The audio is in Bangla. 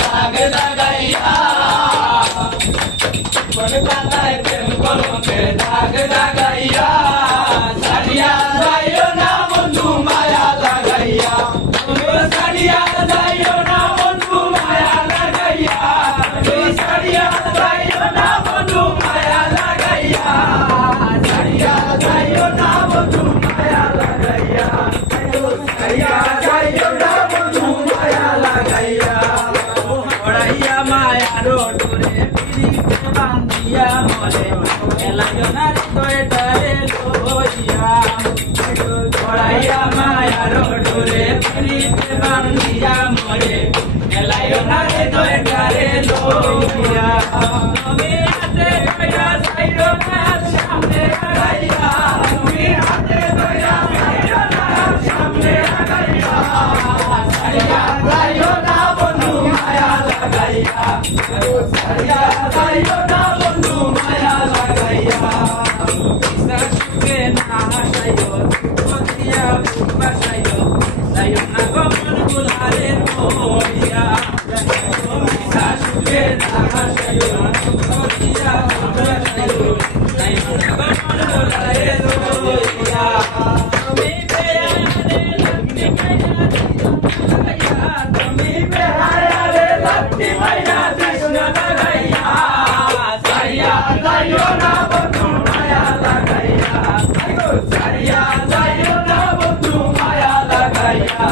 দাগ লাগাইয়া কলকাতায় প্রেম কলঙ্কে দাগ লাগাইয়া সারিয়া যাইও না বন্ধু মায়া লাগাইয়া সারিয়া যাইও না বন্ধু মায়া লাগাইয়া সারিয়া যাইও না বন্ধু মায়া লাগাইয়া সারিয়া যাইও না বন্ধু মায়া লাগাইয়া সারিয়া যাইও না বন্ধু মায়া লাগাইয়া ওড়াইয়া মায়ারো ডোরে পিরিতে বান্ধিয়া মরে এলাইও না কয়টারে লইয়া ওড়াইয়া মায়ারো ডোরে পিরিতে বান্ধিয়া মরে এলাইও না কয়টারে লইয়া তুমি হাতে কইরা যাইও না সামনে আগাইয়া তুমি হাতে কইরা যাইও না সামনে আগাইয়া সারিয়া যাইও না বন্ধু মায়া লাগাইয়া সারিয়া যাইও না বন্ধু মায়া লাগাইয়া সুখে না হাসাইও বদিয়া বাসাইও যাইও না গমন গুলারে তোইয়া সুখে না হাসাইও বদিয়া বাসাইও যাইও না গমন গুলারে তোইয়া তুমি বেয়ারে লক্ষ্মী মাইয়া তুমি বেহারে লক্ষ্মী মাইয়া কৃষ্ণ লাগাইয়া সারিয়া যাইও না বন্ধু মায়া লাগাইয়া সারিয়া যাইও না বন্ধু মায়া লাগাইয়া